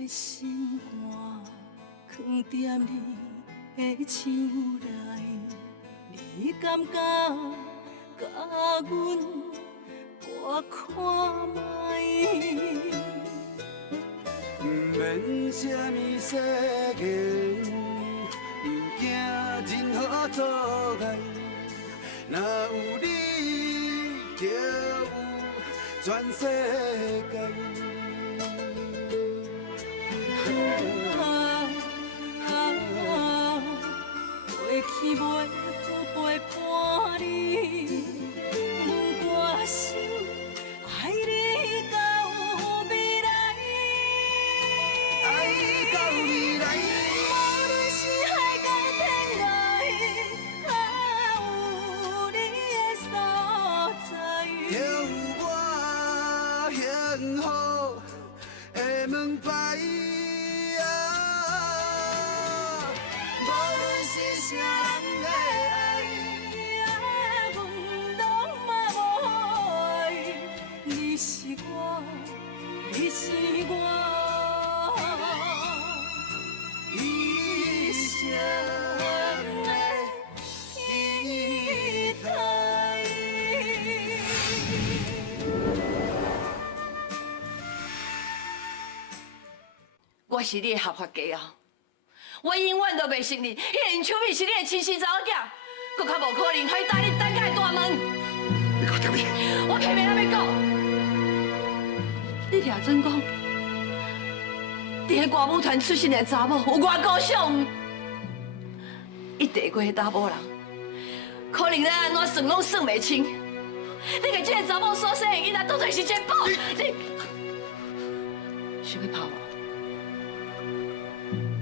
的心肝藏在你的手内，你敢甲阮我看卖？不免什么世间，不惊任何阻碍，若有你，就有全世界。过去袂有陪伴你，我心爱你到未来。爱到未来。无论是海角天涯，有你的所在，就有我幸福的门牌。无论是啥人的爱，阮拢嘛无爱。你是我，你是我。一生的期待。我是你的合法家啊！我永远都袂信你，迄个林秋美是你的亲生查某囝，佫较无可能可以搭你等下的大门。你搞点咩？我偏偏还要讲，你掠准讲，伫迄歌舞团出身的查某有偌高尚，一地过迄查某人，可能咱安怎算拢算袂清。你甲这个查某所生的囡仔当作是珍宝，你想要拍我？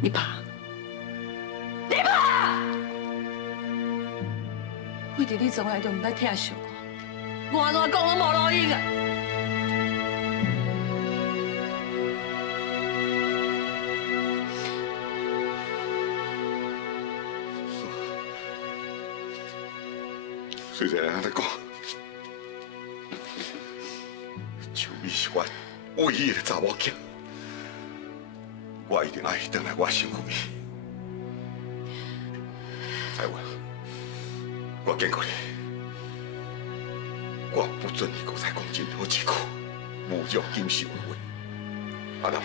你拍！你拍！为着你从来就唔捌疼惜我，我安怎讲拢无路用啊！虽然安尼讲，秋美是我唯一的查某囝，我一定爱回来我身躯边。彩云，我警告你，我不准你再讲任何一句侮辱金秀的话。啊，那无，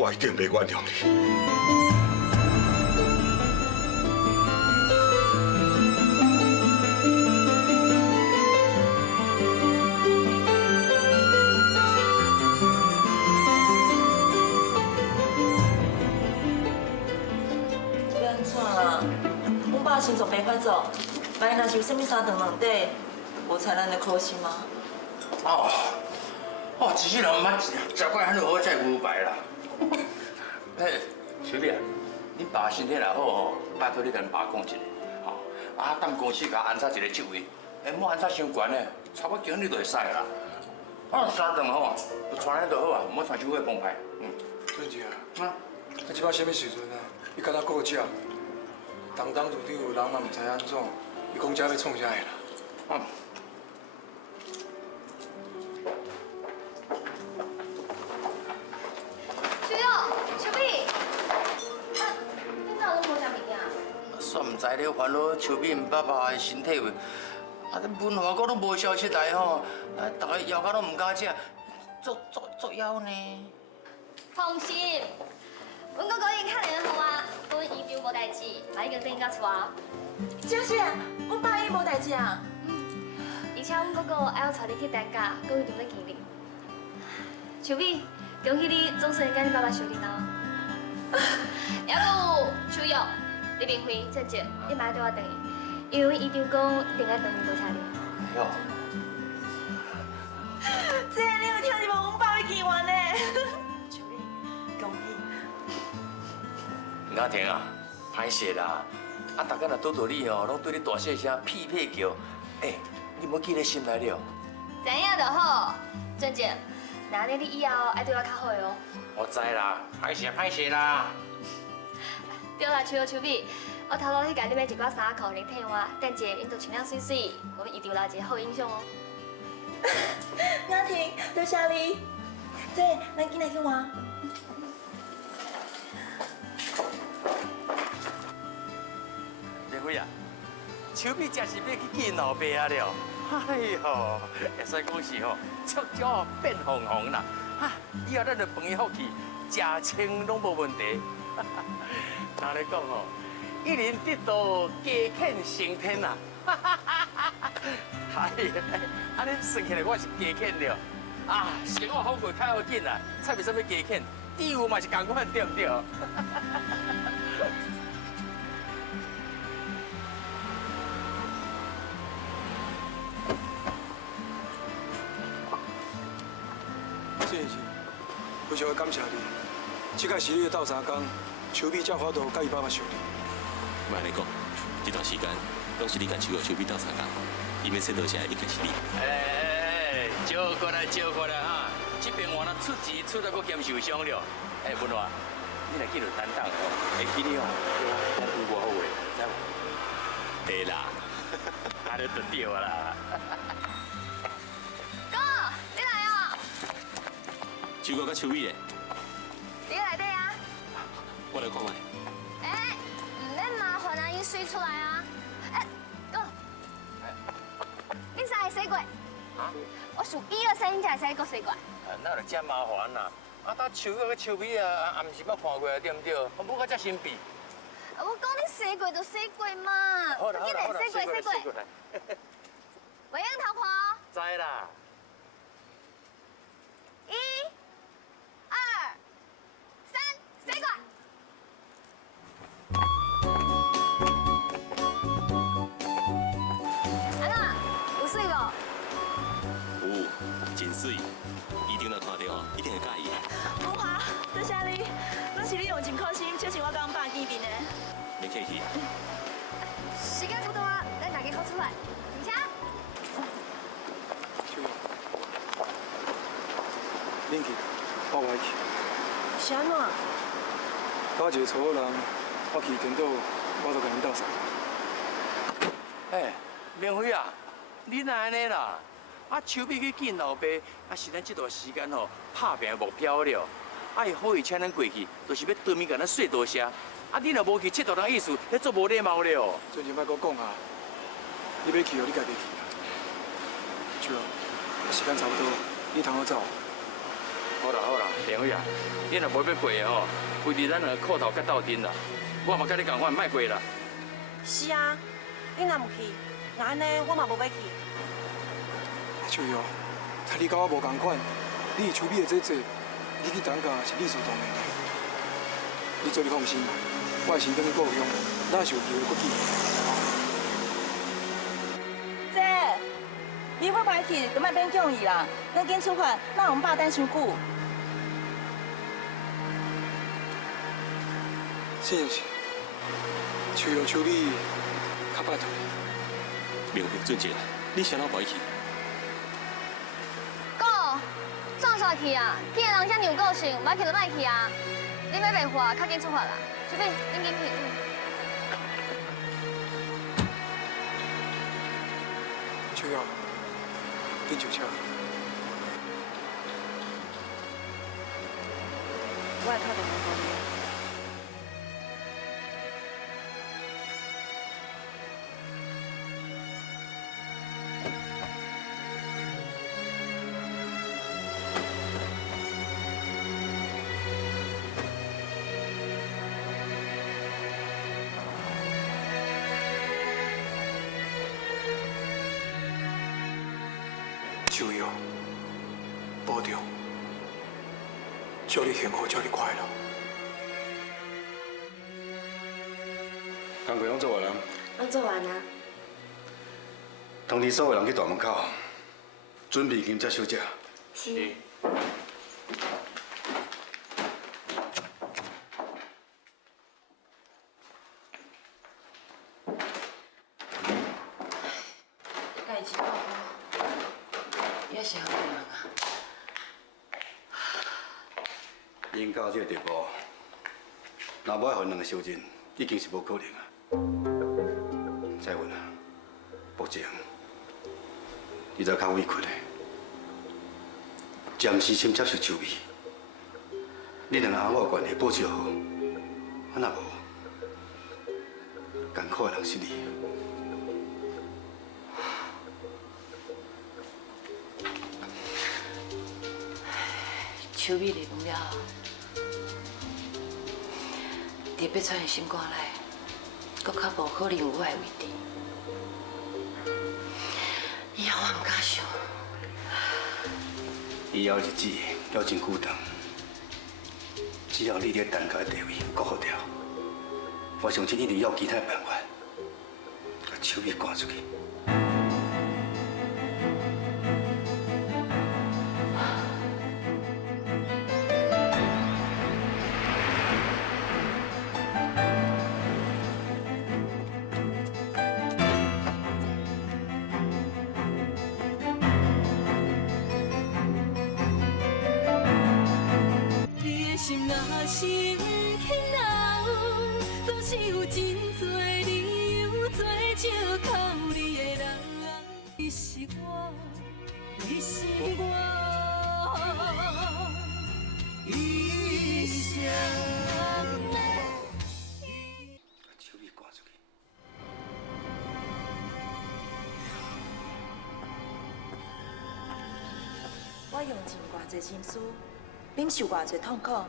我一定袂原谅你。星座没法做，万一若是有啥物三长两短，无采咱的苦心吗？一世人毋捌食过很好菜牛排啦。嘿，小丽啊，恁爸身体若好吼，拜托你甲恁爸讲一下，等公司甲安插一个职位，莫安插伤悬的，差不多经理就会使啦。三顿吼，就传咧就好啊，莫传伤过崩派。俊杰啊，即摆什么时阵啊？你敢若顾食？当当处长有人嘛唔知安怎，伊讲遮要创啥个啦？小友，小美，你哪有拢无食物件？煞唔知咧烦恼秋敏爸爸的身体，文化阁拢无消息来吼，大家枵到拢唔敢食，作枵呢。放心，阮哥哥已经较联好啊，阮医疗无代志，马已经等伊甲带。真是，阮爸伊无代志啊。而且阮哥哥还要带你去担架，搁有场要见你。秋美，恭喜你总算甲你爸爸相认哦。还有秋友、李明辉、郑姐，你马上对我等伊，因为医长讲定爱等你多车哩。哟，这你有听是无？阮爸要见我呢。秋美，恭喜！阿婷啊，歹势啦！大家若拄到你哦，拢对你大细声屁屁叫，你莫记在心内了。知影就好，郑姐，那安尼你以后爱对我较好哦。我知啦，歹势啦。对啦，秋秋美，我头路去甲你买一寡衫裤，你替我，等者因都穿了水水，我一定留一个好印象哦。阿婷，多谢你。这咱今仔去玩。莲花啊，手臂真是要去见老爸啊了。哎呦，会使讲是吼，触角变红红啦。哈，以后咱就饭福气，食清拢无问题。哪咧讲吼，一人得道，家俭成天呐。哎呀，安尼算起来我是家俭了。啊，生活好过较好紧啦，才袂使要加欠，义务嘛是共款，对不对？谢谢，非常感谢你。这个是你的斗相工，手臂才法度甲伊爸爸受理。莫安尼讲，这段时间拢是你甲手臂斗相共，伊免说多谢，应该是你。哎，招过来，招过来哈！这边我那出钱出得搁兼受伤了。哎，文华，你来记住担当哦，会记你哦，咱有无好话，知无？对啦，安尼就对啦。哥，你来哦。手哥甲手臂咧，你内底啊？我来看卖。哎，唔免麻烦啊，伊水出来啊。哎，哥，你啥会洗过？啊？我数1、2、3，你才会洗过洗过。那就真麻烦啦！啊，搭手个手尾啊，也唔是捌看过啊，对唔对？我母个才新变。我讲你洗过就洗过嘛，好啦好啦好啦，洗过。来。袂用偷看哦。知啦。 1、2、3，洗过。安怎？有水无？有，真水。一定能看到，一定会介意。文华，多谢你，拢是你用真苦心，小心我甲阮爸见面的。免客气。时间差不多啊，咱大家好出来，停车。恁去，我袂去。是安怎？我一个错人，我去颠倒，我就甲恁斗相。哎，明辉啊，你哪安尼啦？啊，手臂去见老爸，啊是咱这段时间吼拍拼的目标了。啊，伊好意请咱过去，就是要对面甲咱说多谢。啊，你若无去，佚佗人意思，迄做无礼貌了。最近莫搁讲啊，你要去哦，你家己去啊。就啊，时间差不多，你通好走。好啦，明辉啊，你若无要过的吼，规日咱两个裤头甲斗阵啦。我嘛甲你共款，莫过啦。是啊，你若唔去，那安尼我嘛无要去。就哟，睇你甲我无共款，你手臂的这你去担架是理所当然的。你做你放心，我的身等够用，哪是有机会搁去？姐，你要歹去，就莫勉强伊啦。咱紧出发，哪有阮爸等伤久？真是，手哟手臂，较拜托你。明慧准姐，你谁老不爱去？哥，怎煞去啊？去的人遐有个性，歹去就歹去啊。你要办法，较紧出发啦。小飞，你紧去。手哟，紧上车。我会打电话给你。手哟，保重，祝你幸福，祝你快乐。工课拢做完了，拢做完啊。通知所有人去大门口，准备今朝小食。是。代志到也是好人啊。因到这个地步，若无爱分两个相认，已经是无可能啊。再问啊，目前你才较委屈的，暂时先接受手臂。你两个阿某关系保持好，啊若无，艰苦的人是你。秋美离婚了后，特别传心肝来，搁较无可能有我的位置。以后我唔敢想。以后日子还真久长，只要你伫陈家的地位顾好掉，我相信一定有其他办法，把秋美赶出去。你的心若是不肯留，总是有真多理由做借口。你的人，你是我，你是我一生的。把秋美赶出去。我用尽偌济心思，忍受偌济痛苦，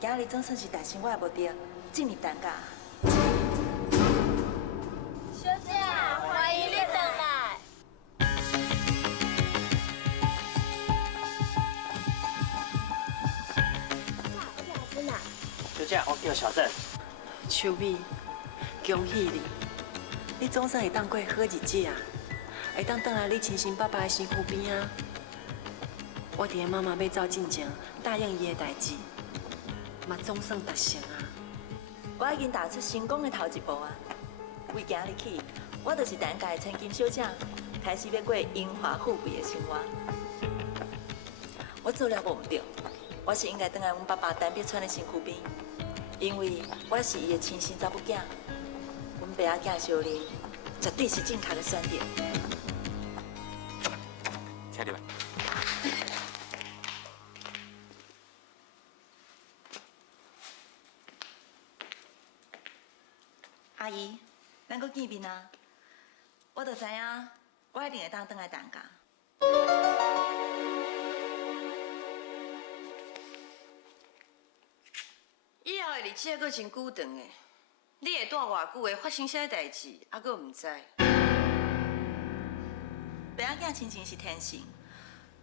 今日总算是达成我的目的，进入陈家。小姐，欢迎你回来。小姐，我叫小郑。秋美，恭喜你！你总算会当过好日子啊，会当转来你亲生爸爸的身躯边啊。我伫妈妈要走进前，答应伊的代志，嘛总算达成啊。我已经踏出成功的头一步啊！为今日起，我就是陈家的千金小姐，开始要过荣华富贵的生活。我做了无唔对，我是应该转来阮爸爸陈碧川的身躯边，因为我是伊的亲生查某囝，阮爸仔囝小玲绝对是正确的选择。请入来。阿姨，咱搁见面啊！我就知影，我一定会当转来陈家。以后的日子还阁真久长的，你会住偌久的？发生啥代志，还阁唔知？爸仔囝亲情是天性，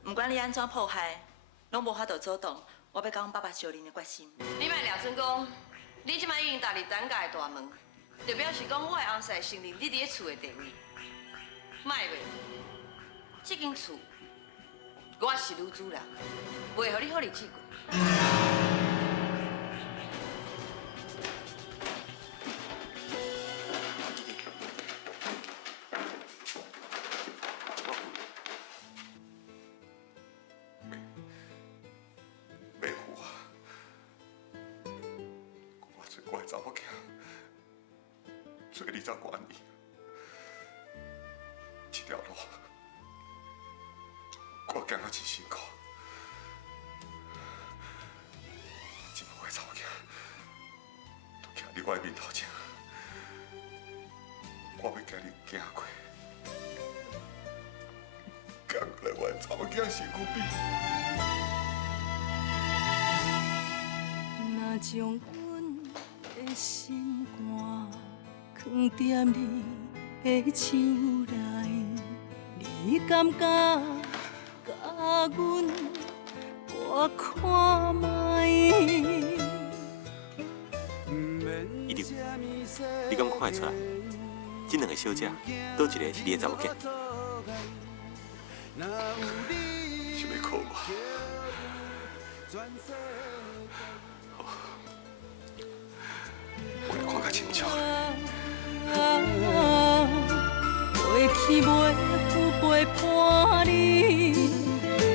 不管你安怎迫害，拢无法度阻挡我要甲阮爸爸相认的决心。你莫廖准讲，你即摆已经踏入陈家的大门，就表示讲我的翁婿承认你伫咧厝的地位。莫袂，这间厝我是女主人，袂互你好日子过。妹夫啊，我做我的查某囝，做20多年，这条路我行到真辛苦。今摆我的查某囝都徛伫我的面头前，我要今日行过，行过来我的查某囝身躯边。若将阮的心肝藏踮你的手内，你敢觉甲阮我看卖？一定，你敢看会出来？这两个小姐，倒一个是你的查某囝？是要靠我？我来看较清楚。飞去袂有陪伴你，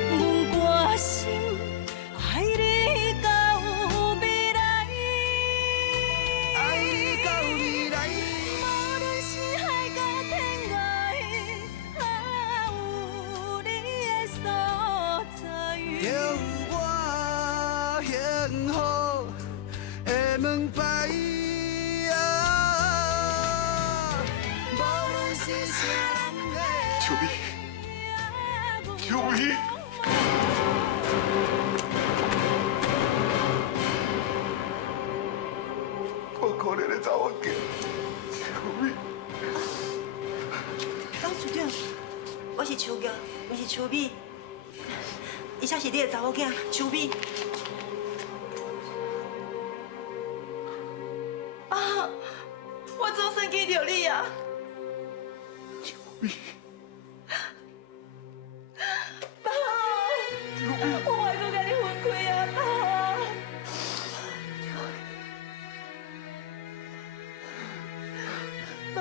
阮决心爱你到未来。爱你到未来。无论是海角天涯，有你的所在，就有我幸福。秋美，秋美，我可怜的查某囝，秋美。董事长，我是秋girl，我是秋美，伊才是你的查某囝，秋美。啊，我总算记到你啊！秋美。 我还阁甲你分开啊，爸！爸！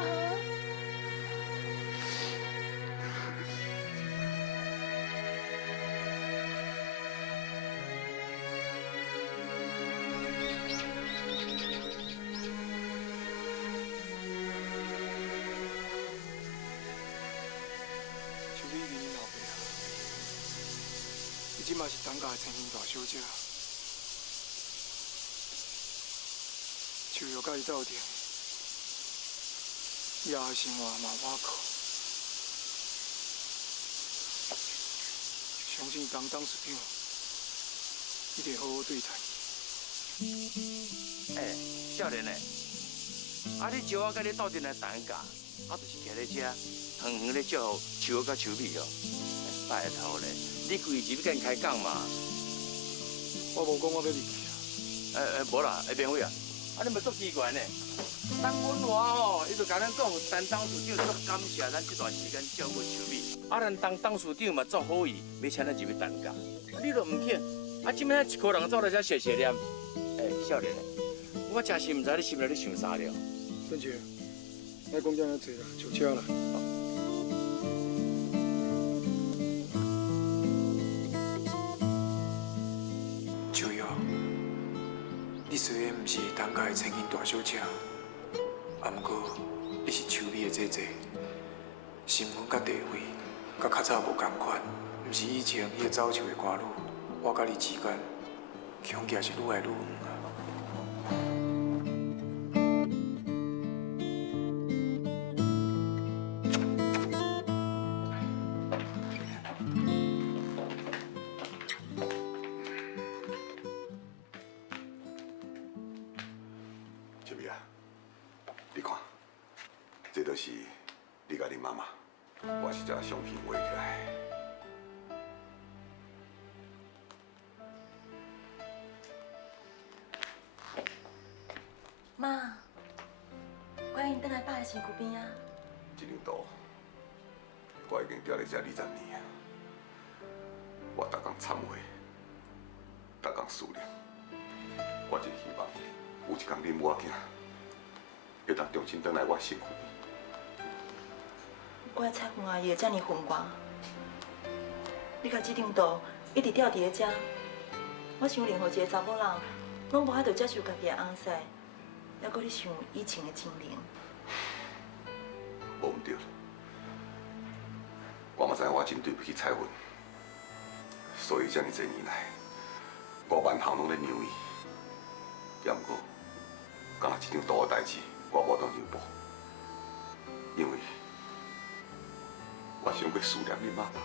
秋美是恁老爸啊，伊即嘛是东家的青云大小姐。秋瑶甲伊斗阵，以后的生活嘛我靠。相信董事长一定好好对待伊。哎，少年的，啊，你招我甲你斗阵来谈价，我就是徛咧遮，远远咧祝福秋甲秋美哦。拜托咧，你规日要甲因开讲嘛？我无讲我要离去啊。无啦，会免费啊。啊，你咪足奇怪呢。当阮话吼，伊就甲咱讲，陈董事长足感谢咱这段时间照顾秋美，啊，咱董事长嘛足好意，要请咱入去谈价，你都唔肯，啊，即摆一个人走来遮谢谢念，少年的，我真是唔知你心内咧想啥了。春姐，莫讲遮尔济啦，上车啦。秋瑶，你虽然唔是东家的千金大小姐，啊，不过你是秋美的姐姐，身份甲地位，甲较早无同款，唔是以前迄个走秀的歌女，我甲你之间，恐惊是愈来愈远啊。秋美啊，你看，这都是你甲你妈妈，我是将相片画起来。妈，欢迎回来爸的身躯边啊！这张图，我已经住咧这20年啊。我逐天忏悔，逐天思念。我真希望有一天恁母仔囝会当重新回来我身躯。我彩虹阿姨会遮尔风光，你甲这张图一直吊伫咧遮，我想任何一个查某人，拢无法度接受家己的翁婿，还阁咧想以前的情人。无毋对，我嘛知影我真对不起彩云，所以遮尔侪年来，我万行拢咧让伊。也毋过，敢若这张图的代志，我无当让步，因为我想要思念恁妈妈。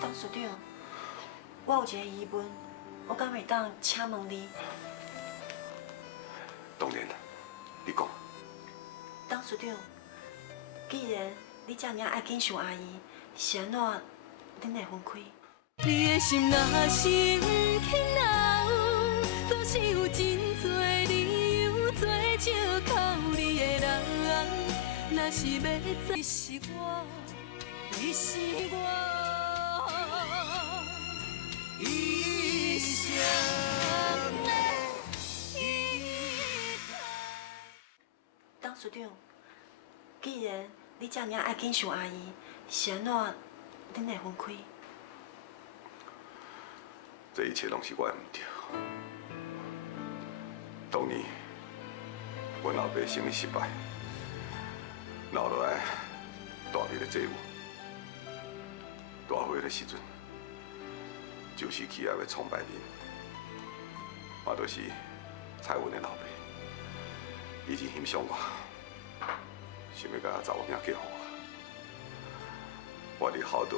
董事长，我有一个疑问，我敢会当请问你？当然啦，你讲。董事长，既然你遮尔爱紧想阿姨，是安怎恁会分开？你的心若是轻留，总是有真多理由做借口。你的人，若是要知，你是我，你是我一生的依靠。董事长，既然你遮尔爱紧想阿姨，是安怎恁会分开？这一切拢是我的唔对。当年，阮老爸生意失败，留落来大笔的债务。大会的时阵，就是企业的创办人，嘛就是彩云的老爸，伊真欣赏我，想要甲查某囝嫁互我伫校道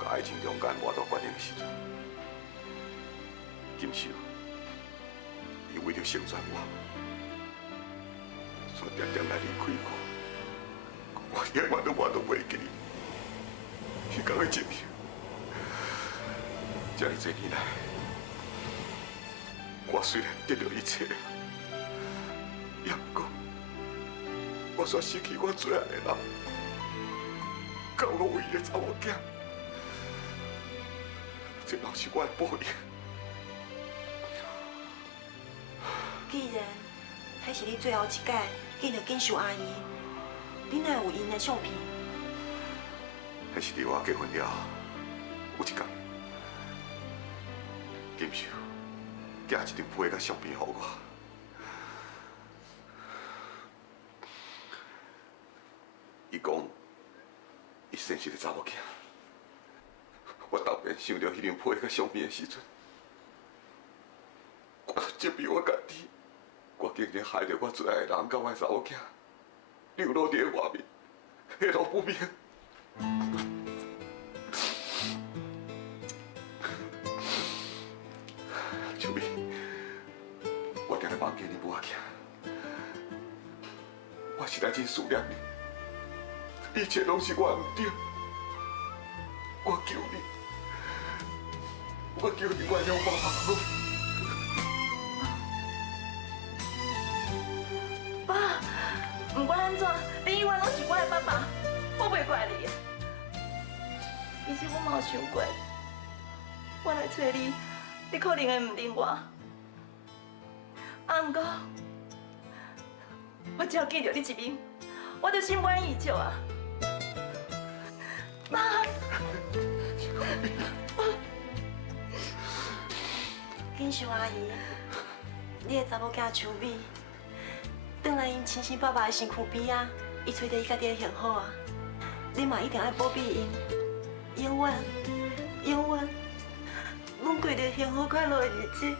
甲爱情中间我都决定的时阵，金秀，伊为了成全我，所点点来离开我永远都袂记迄天的情形。这么多年来，我虽然得到一切，也不过我却失去我最爱的人，甲我唯一的查某囝。这拢是我的报应。既然迄是你最后一届见到锦绣阿姨，你哪有因的相片？迄是伫我结婚了后，有一天，金秀寄一张批甲相片互我。伊讲，伊生是个查某囝。我当面想到迄张批甲相片的时阵，我责备我家己，我竟然害着我最爱的人甲我的查某囝流落伫外面，下落不明。秋美，我定在房间里无行，我实在真思念你，一切拢是我唔对，我求你，我求你原谅我。爸，不管安怎，你永远拢是我的爸爸，我袂怪你。其实我嘛有想过，我来找你，你可能会唔认我。不过，我只要见到你一面，我就心满意足啊。妈，锦绣阿姨，你的查某囝秋美，转来因亲生爸爸的身躯边啊，伊找到伊家己的幸福啊，你嘛一定要保庇因，永远、永远，拢过着幸福快乐的日子。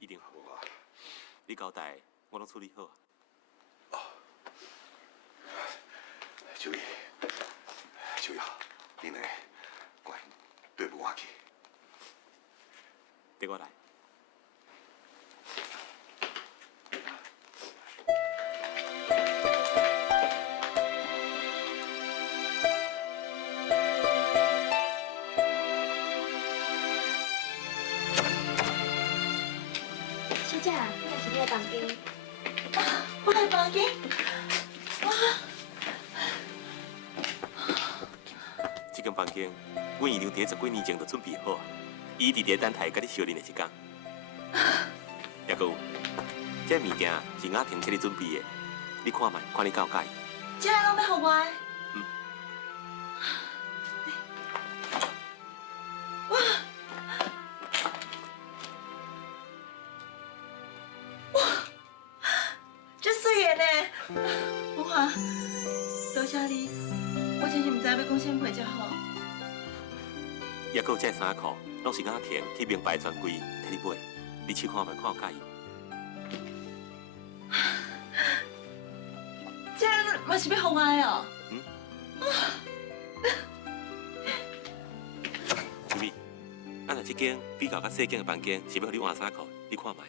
一定好。你交代我拢处理好啊。秋怡，秋瑶，恁两个乖，对不我去。跟我来。小姐，这个是你的房间。我的房间，这间房间，阮姨娘伫10几年前就准备好啊，伊伫伫等待甲你相认的时间。也搁有，这物件是雅婷替你准备的，你看卖，看你敢有介意？这个拢要互我的。这水的呢？文华，多谢你，我真是唔知要讲啥话才好。也搁有这衫裤，拢是雅婷去名牌专柜替你买，你试看卖，看有介意？这嘛是要互我的哦。秋美，啊若这间比较较细间的房间是要互你换衫裤，你看卖。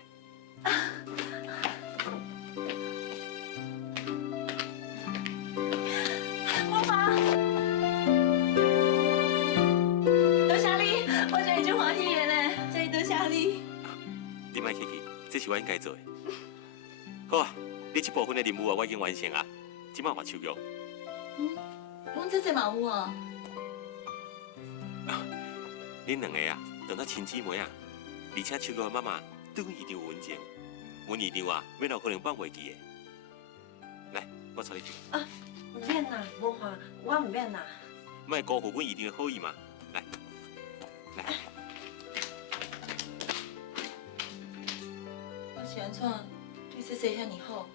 文华，多谢你，我真是真欢喜的呢，真是多谢你。你莫客气，这是我应该做的。好啊，你这部分的任务啊，我已经完成啊，即摆换手约。阮这嘛有啊。恁两个啊，当作亲姊妹啊，而且手约的妈妈对阮姨丈有温情，阮姨丈啊，免有可能放袂记的。来，我带你去。唔免啦，文华，我唔免啦。莫辜负阮姨丈的好意嘛。来，来。我是安怎对姐姐遐尼好？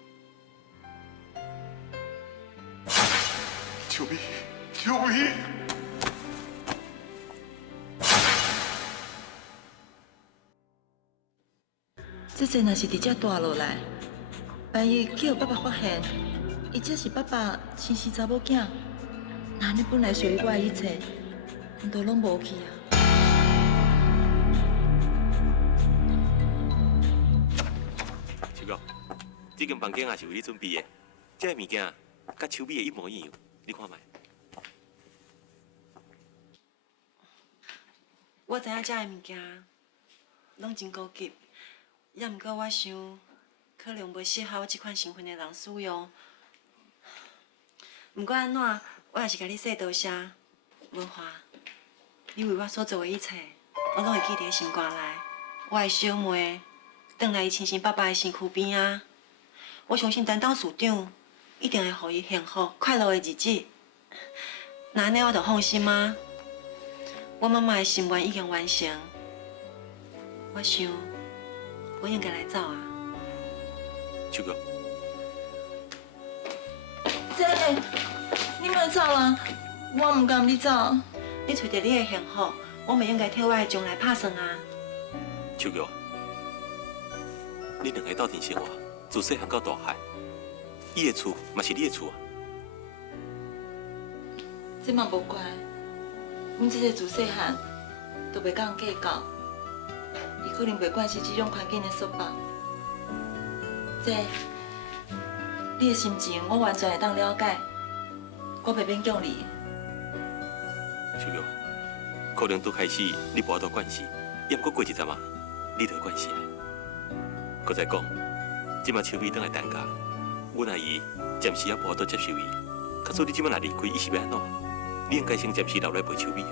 秋美，秋美。这些若是直接大落来，万一去互爸爸发现，伊才是爸爸亲生查某囝，那你本来属于我的一切，都拢无去啊！秋哥，这间房间也是为你准备的，这个物件甲秋美的一模一样，你看卖。我知影这个物件拢真高级，也毋过我想，可能无适合我这款身份的人使用。毋管安怎，我也是甲你说多谢，文华，你为我所做的一切，我拢会记伫心肝内。我的小妹，转来伊亲生爸爸的身躯边啊！我相信担当署长一定会互伊幸福快乐的日子。那安尼我就放心啊！我妈妈的心愿已经完成，我想我应该来走啊。秋哥，姐，你莫走啦，我唔甘你走。你找到你的幸福，我咪应该替我的将来打算啊。秋哥，你两个斗阵生活，自细汉到大汉，伊的厝嘛是你的厝啊。这嘛无怪，阮这个自细汉都袂甲人计较，伊可能袂惯是这种环境的束缚。姐，你的心情我完全会当了解，我袂勉强你。秋哥，可能拄开始你无法度惯势，也毋过过一阵啊，你就会惯势啊。搁再讲，即马秋美倒来担家，阮阿姨暂时也无法度接受伊，可所以你即马若离开，伊是要安怎？你应该先暂时留来陪秋美。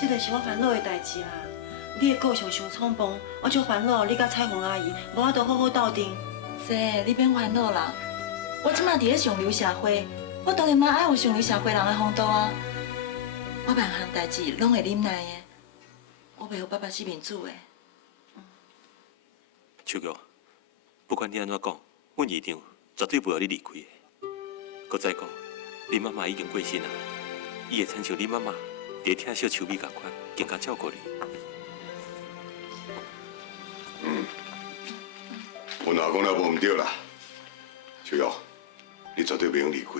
这就是我烦恼的代志啦。你的个性伤冲动，我就烦恼你甲彩虹阿姨无法度好好斗阵。姐，你免烦恼啦，我即马伫咧上流社会，我当然嘛爱有上流社会人的风度啊。我万项代志拢会忍耐的，我袂互爸爸失面子的。秋哥，不管你安怎讲，阮姨丈绝对不会让你离开的。搁再讲，你妈妈已经过身啊，伊会亲像你妈妈伫疼惜秋美共款，更加照顾你。阮阿公了无毋对啦，秋瑶，你绝对袂用离开。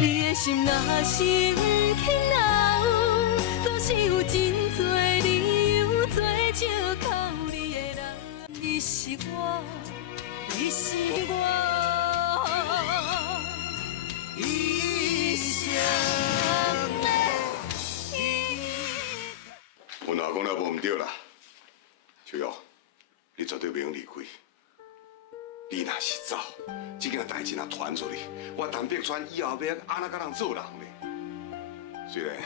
你的心若是不肯留，总是有真多理由做借口。你的人，你是我，你是我一生的依靠。阮阿公了无毋对啦，秋瑶，你绝对袂用离开。你若是走，这件代志若传出去，我陈碧川以后要安怎甲人做人呢？虽然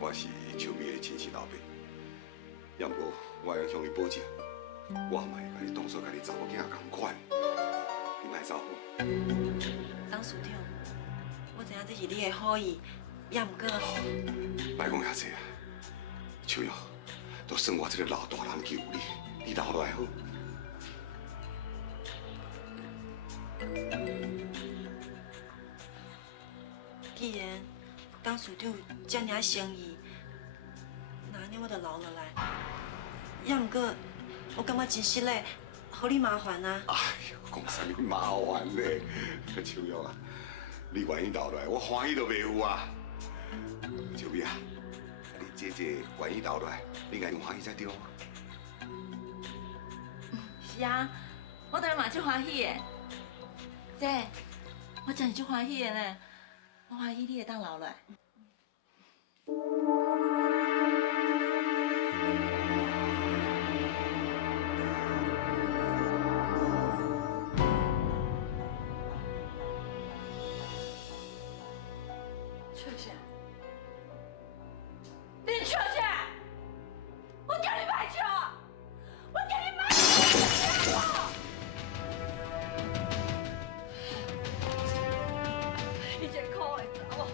我是秋美的亲生老爸，也毋过我要向你保证，我嘛会甲你当作甲你查某囝同款，你莫走好。董事长，我知影这是你的好意，也毋过，莫讲遐济啊，秋瑶，都算我这个老大人救你，你留落来好。既然董事长这尔诚意，那安尼我就留落来。也毋过，我感觉真实嘞，互你麻烦啊。哎呦，讲啥物麻烦咧？秋瑶啊，你愿意留落来，我欢喜都袂有啊。秋美啊，你姐姐愿意留落来，你应该欢喜才对啊。是啊，我当然嘛足欢喜的。姐，我真是足欢喜的呢，我欢喜你会当留落来。秋霞，林秋霞，我叫你别笑，我叫你别笑！你这个可恶的查某，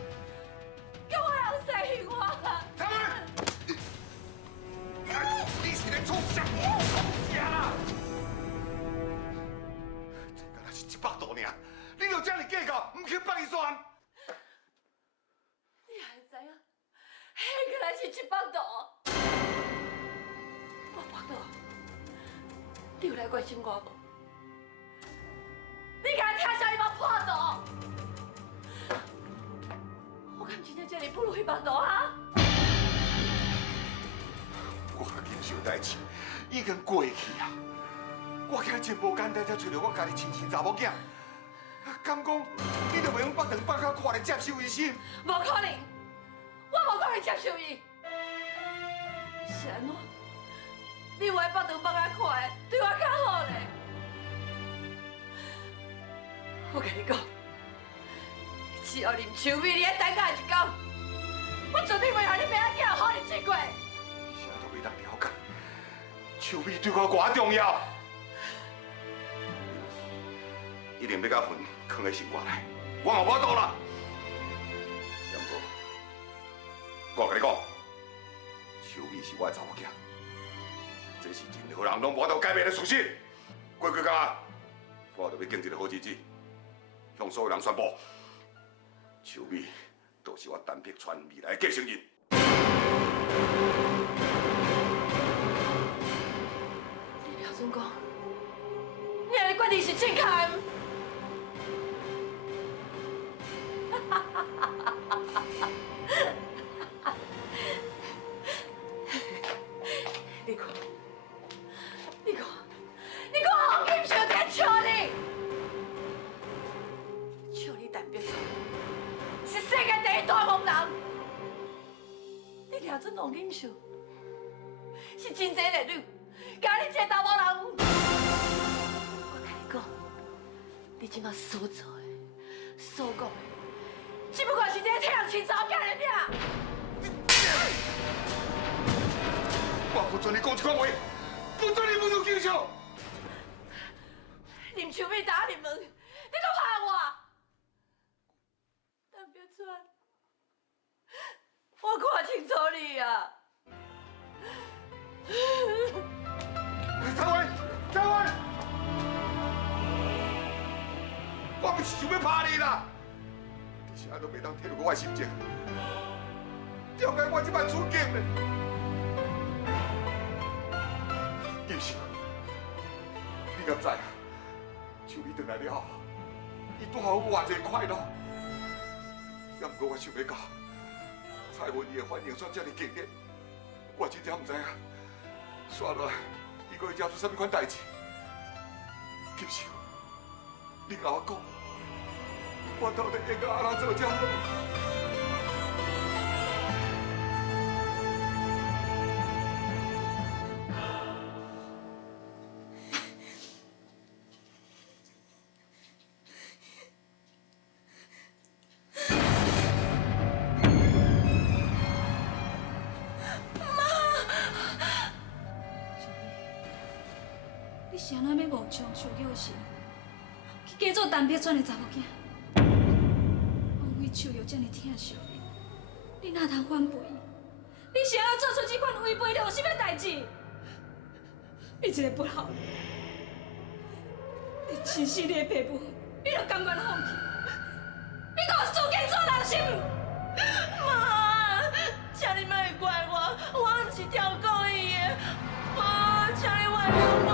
叫我人生我！你是咧创啥？创啥啦？这敢若是100度尔，你就这样计较，唔去放伊算？你还知影，迄个才是100度。我我跋倒，你有来关心我无？你敢听啥伊把破倒？我敢真正这么不如迄巴倒啊？我甲金秀代志已经过去啊！我今日真无简单，才找到我家己亲生查某囝。敢讲你就袂用北长北脚看来接受伊先？无可能，我无可能接受伊。是安怎？你有爱北长北脚看的，对我较好咧。我跟你讲，只要林秋美你爱等我一天，我绝对袂让你明仔囝好日子过。啥都袂当了解，秋美对我偌重要。一定要甲魂藏在心肝内，我嘛无倒啦。杨哥，我甲你讲，秋美是我的查某囝，这是任何人拢无法度改变的事实。过几工，我就要建一个好日子，向所有人宣布，秋美就是我单碧川未来的继承人。你廖准讲，你的决定是正确的。你看，黄金秀在笑你，笑你单碧川是世界第一大梦人。你廖准黄金秀是真济个女，甲你一个查某人。我甲你讲，你即马所做的、所讲的，只不过是一个替人亲查某囝的命。我不准你讲这款话，不准你侮辱金秀。林秋美打你门，你都怕我？单碧川，我看清楚你啊！张伟，我不是想要拍你啦，你啥都袂当体会我的心情。点解我这摆处境呢？金秀，你敢知啊？秋美回来了后，伊带予我偌济快乐。也毋过我想要到，蔡文伊的反应煞这么激烈，我真正毋知影。刷落来，伊阁会惹出什么款代志？金秀，你甲我讲，我到底应该安怎做才好？你是安怎要冒充秋玉的心，去假做单碧川的查某囝？我为秋玉这么疼惜你，你哪通反背伊？你是安怎做出这款违背良心的代志？你这个不好，你亲生你的爸母，你就甘愿放弃？你给我自己做人心！妈，请你莫怪我，我毋是挑故意的。妈，请你原谅我。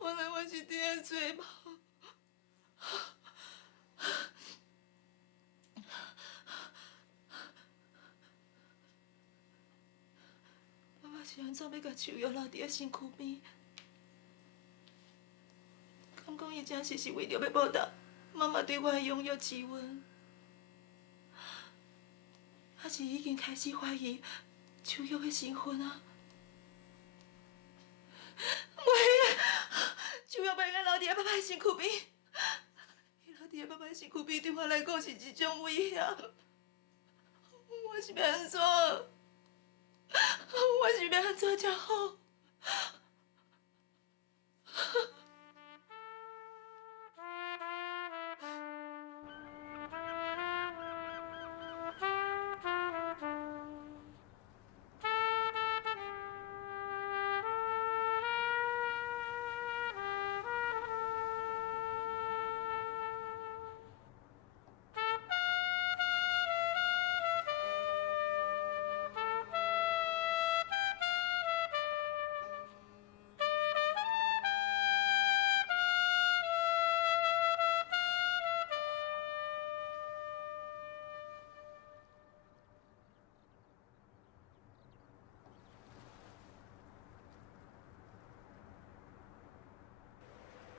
原来我是伫个做梦。爸爸是安怎要甲秋玉留伫个身躯边？敢讲伊真是为着要报答妈妈对我的养育之恩，还是已经开始怀疑秋玉的身份啊？袂啊！秋玉袂应该留伫爸爸的身躯边，伊留伫爸爸的身躯边对我来讲是一种威胁。我是要安怎？我是要安怎才好？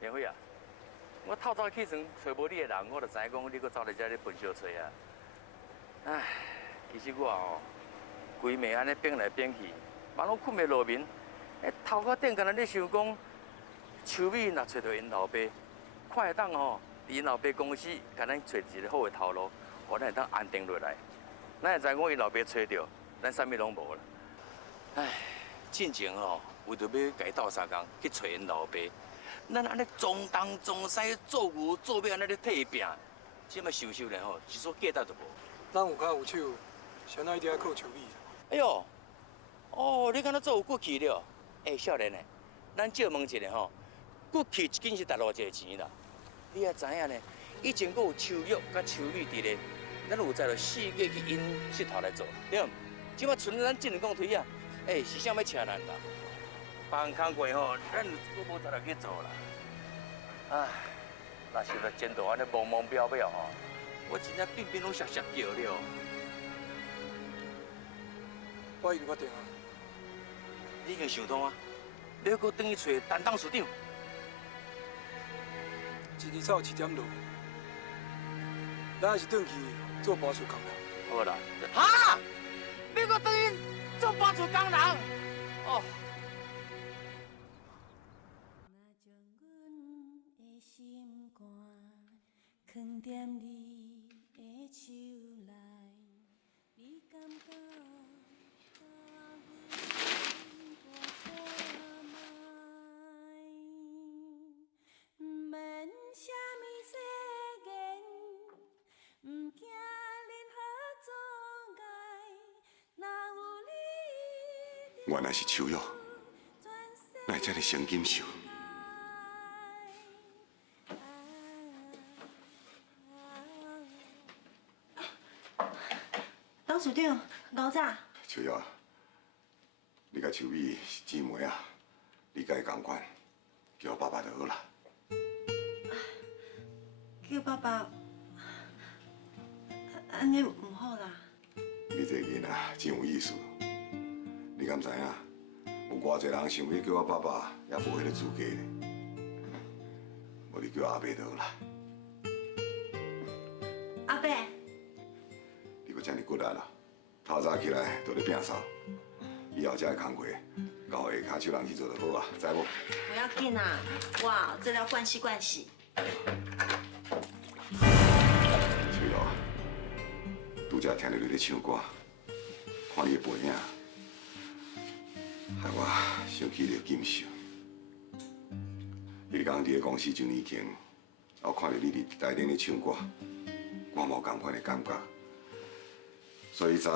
明辉啊，我透早起床找无你的人，我就知影讲你搁走来遮咧分小找啊。唉，其实我吼，规暝安尼变来变去，嘛拢困袂落眠。头壳顶敢若咧想讲，秋美若找到因老爸，看会当吼，伫因老爸公司，甲咱找一个好的头路，互咱会当安定落来。咱会知讲因老爸找着，咱啥物拢无啦。唉，进前吼，为着要家斗相共去找因老爸，咱安尼撞东撞西做牛做马安尼咧替伊拼，即摆收咧吼，一撮价值都无。咱有脚有手，谁哪一定要靠手艺？哎呦，哦，你敢若做有骨气了？少年诶，咱借问一下吼，骨气一斤是值偌济钱啦？你也知影呢，以前阁有秋玉甲秋美伫咧，咱有在着四界去因佚佗来做，对唔？即摆剩咱这两公推啊，是啥要请咱啦？别人工过吼，咱阁无再来去做啦。唉，若是着前途安尼茫茫渺渺吼，我真正变变拢傻傻叫了。我已经决定啊。你已经想通啊？你要搁等去找担当署长？一日走一点路，咱还是转去做拔树工人。好啦。哈！你搁等去做拔树工人？哦。藏在你的手内，你感觉甲阮大看卖，毋免啥物世言，毋惊任何阻碍，若有你。原来是秋玉，来这里生金秀。董事长，老早。秋玉，你甲秋美是姊妹啊，你甲伊同款，叫我爸爸就好啦。叫爸爸，安尼唔好啦。你这个囡仔真有意思，你敢知影？有偌侪人想要叫我爸爸，也无迄个资格呢。无你叫阿伯就好啦。阿伯。你阁遮尔骨力啦，透早起来就咧摒扫，以后遮个工课，交下骹手人去做就好啊，知无？不要紧啊，哇，这要惯习惯习。翠玉啊，拄则听到你咧唱歌，看你的背影，害我想起了金秀。迄天伫咧公司1年前，我看到你伫内顶咧唱歌，我嘛有同款的感觉。所以昨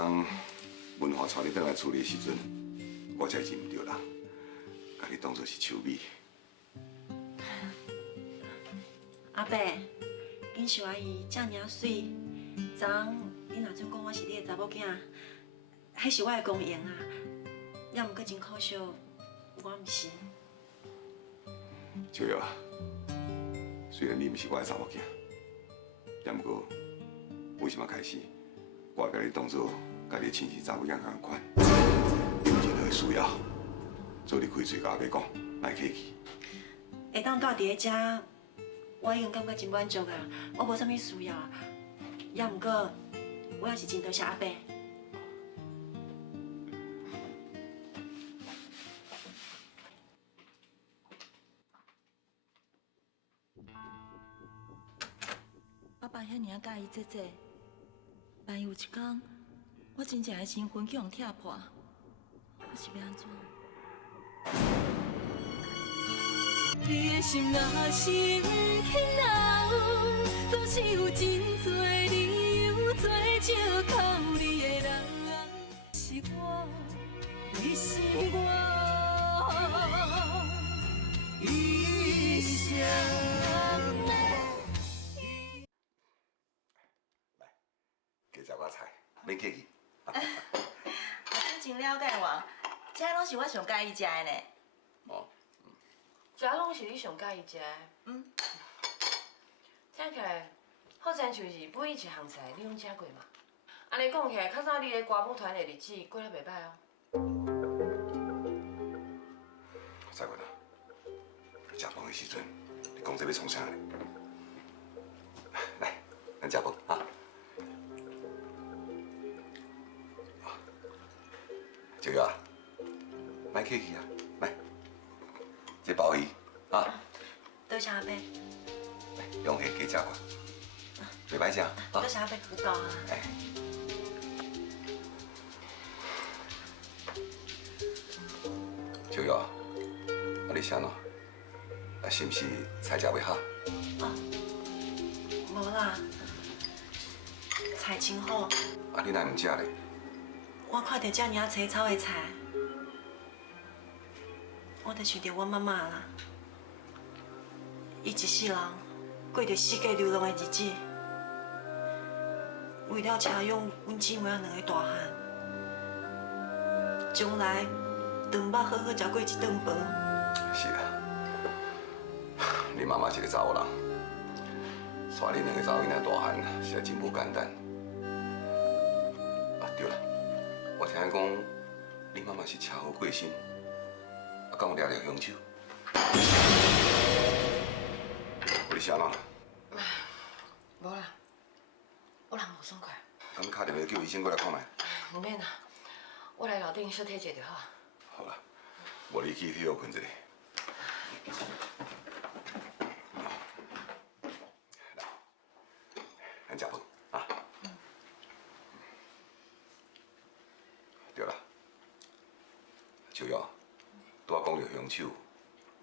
文华带你倒来厝里的时阵，我才认唔着人，甲你当作是秋美。阿伯，锦绣阿姨遮尔水，昨你若准讲我是你的查某囝，迄是我的公用啊。要毋过真可惜，我毋是。秋玉啊，虽然你毋是我的查某囝，也毋过为什么开始？我甲你当作家己亲生查某囝同款，有任何需要，做你开嘴甲阿伯讲，莫客气。会当住伫咧遮，我已经感觉真满足啊，我无啥物需要啊。也毋过，我也是真多谢阿伯。爸爸遐尔介意这。万一有一天，我真正的身份去互踢破，我是要安怎？你的心若是牵留，总是有真多理由做借口。你的人是我，你是我，一生。加食我菜，免客气。我真了解我，这拢是我上介意食的呢。哦。这拢是你上介意食的。嗯。听起来，好像就是每一项菜你拢食过嘛。安尼讲起来，较早你咧歌舞团的日子过得袂歹哦。蔡文啊，食饭的时阵，你讲这要创啥呢？来，咱食饭啊！小月啊，莫客气啊，来，这鲍鱼啊，多谢阿伯。用下加食看，袂歹食啊。多谢阿伯，有够啊。哎。小月啊，你啥喏？啊，是毋是菜食袂好？无啦，菜真好。啊，你哪唔食咧？我看到遮尔啊青草的菜，我就想到阮妈妈啦。伊一世人过着世界流浪的日子，为了请养阮姊妹仔两个大汉，将来顿饱好好食过一顿饭。是啊，你妈妈是个查某人，带恁两个查某囡仔大汉，实在真无简单。啊，对了，我听讲你妈妈是车祸过身，啊，敢有抓着凶手？你啥喏啦？无啦，我人无爽快。咁打电话叫医生过来看卖。唔免啦，我来楼顶小体检就好。好啦，无你去替我困一下。来，咱食饭啊。对啦，秋瑶，拄仔讲到凶手，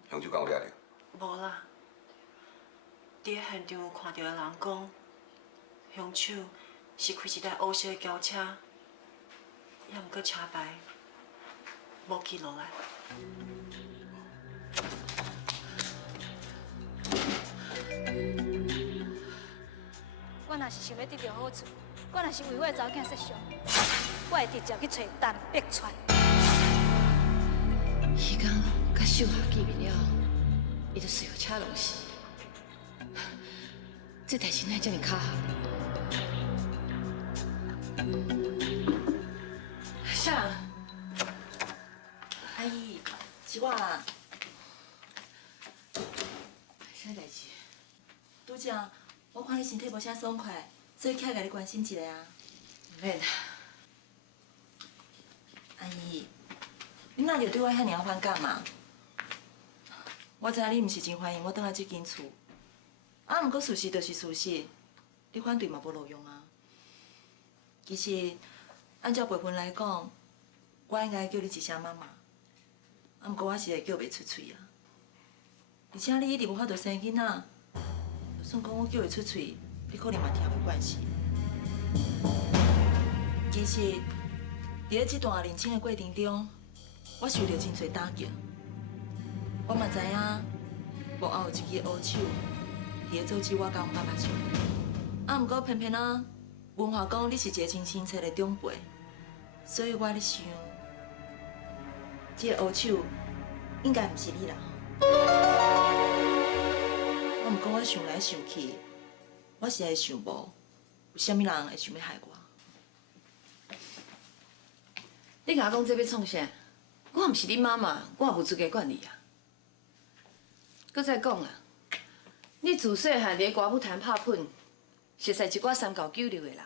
凶手敢有抓着？无啦，伫现场有看到的人讲，凶手是开一台乌色的轿车，也毋过车牌无记落来。我若是想要得到好处，我若是为我的查某囝设想，我会直接去找陈碧川。迄天甲秀霞见面了，伊就随后车弄死。这代志哪会这么巧合？啥人？阿姨，是我啦。啥代志？拄则我看你身体无啥爽快，所以起来甲你关心一下啊。免啦。阿姨，你哪就对我遐尔反感嘛？我知影你毋是真欢迎我转来这间厝，啊，毋过事实就是事实，你反对嘛无路用啊。其实按照辈分来讲，我应该叫你一声妈妈，啊，毋过我实在叫袂出嘴啊。而且你一直无法度生囡仔，就算讲我叫会出嘴，你可能嘛听袂惯势。其实，伫咧这段认亲的过程中，我受到真侪打击。我嘛知影，幕后有一支黑手，伫咧阻止我甲阮爸爸相会。啊，毋过偏偏啊，文化讲你是一个真清澈的长辈，所以我咧想，这个黑手应该毋是你啦。啊，毋过我想来想去，我实在想无有啥物人会想要害我。你甲我讲这要创啥？我毋是你妈妈，我也无资格管你啊。搁再讲啦，你自细汉伫歌舞坛拍拼，熟悉一寡三教九流的人。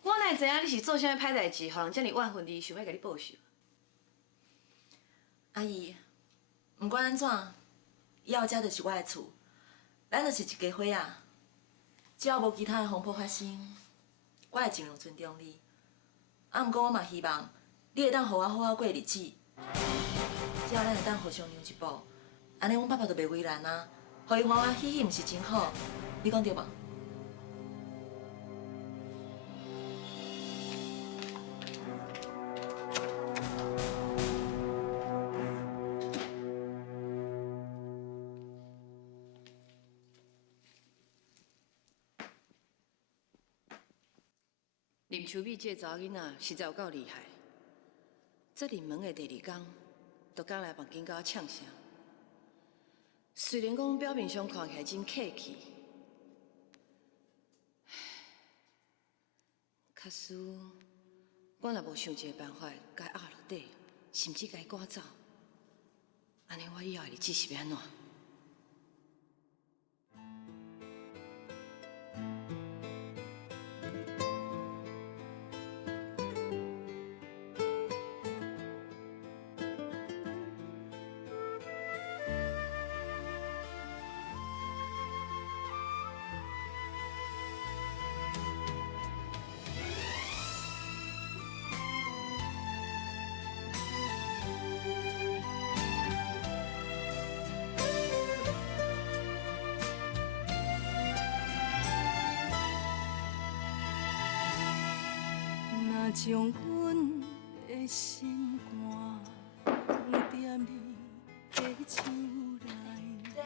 我哪会知影你是做啥物歹代志，互人遮尔怨恨你，想要甲你报仇？阿姨，毋管安怎，以后这就是我的厝，咱就是一家伙啊。只要无其他的风波发生，我会尽量尊重你。啊，毋过我嘛希望你会当互我好好过日子。只要咱会当互相让一步，安尼阮爸爸就袂为难啊。互伊欢欢喜喜，毋是真好？你讲对无？林秋美这查某囡仔实在有够厉害。这入门的第二天，就赶来房间甲我呛声。虽然讲表面上看起来真客气，假使我若无想一个办法甲压落底，甚至甲伊赶走，安尼我以后的日子是要安怎？将阮的心肝放踮你的手内。姐，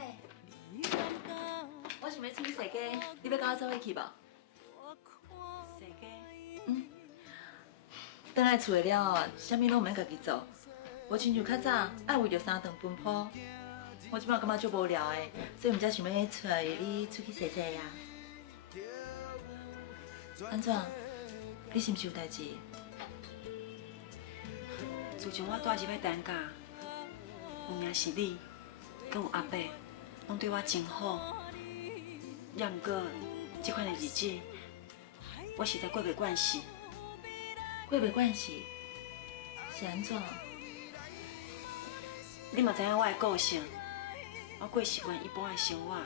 我想要出去踅街，你要跟我做伙去无？踅街。回来厝的了，啥物拢毋免家己做，无亲像较早爱为着三顿奔波。我即摆感觉足无聊的，所以毋才想要带你出去踅踅呀。安怎？你是毋是有代志？自从我带入来担架，毋命是你，跟有阿伯，拢对我真好。也毋过，这款的日子，我实在过袂惯势。过袂惯势，是安怎？你嘛知影我的个性，我过习惯一般的生活，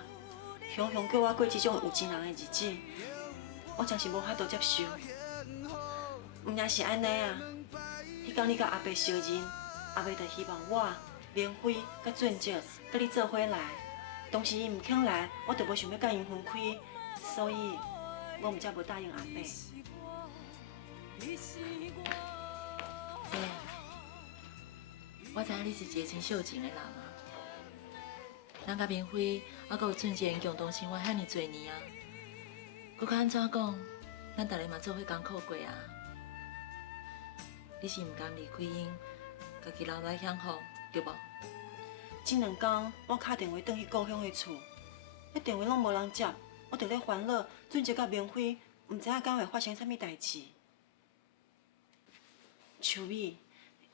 雄雄叫我过这种有钱人的日子，我真是无法度接受。毋然是安尼啊，迄天你甲阿伯相认，阿伯就希望我、明辉、甲俊石甲你做伙来，当时伊毋肯来，我就无想要甲因分开，所以我毋才无答应阿伯。姐，我知影你是一个真孝敬的人啊。咱甲明辉，还阁有俊杰共同生活遐尼侪年啊，搁较安怎讲？咱逐个嘛做伙艰苦过啊。你是毋甘离开因，家己留来享福，对无？这2天我打电话转去故乡的厝，迄电话拢无人接，我就咧烦恼，俊杰甲明辉毋知影敢会发生啥物代志。秋米，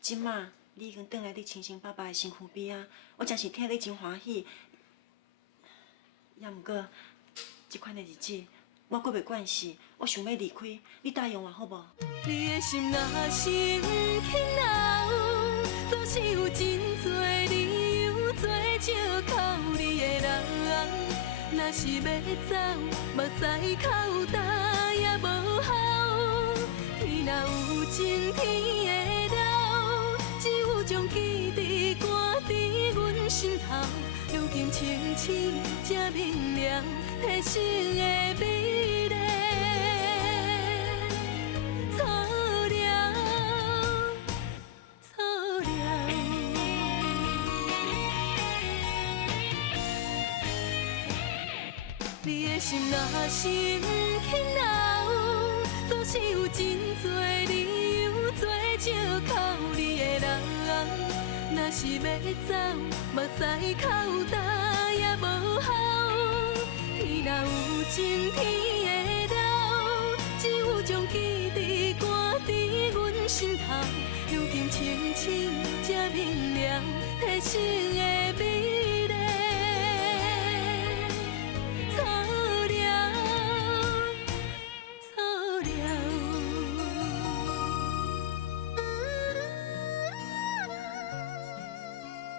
即马你已经转来你亲生爸爸的身躯边啊，我真是替你真欢喜。也毋过，这款的日子我过袂惯势，我想要离开，你答应我好无？你的心若生起恼，总是有真多理由做借口。你的人，若是要走，目屎口干也无效。天若有情，天会了，只有将记忆赶伫阮心头。如今清醒才明了，人生的美丽。你的心若生起恼，总是有真多理由做借口。你的人，若是要走，目屎口干也无效。天若有情，天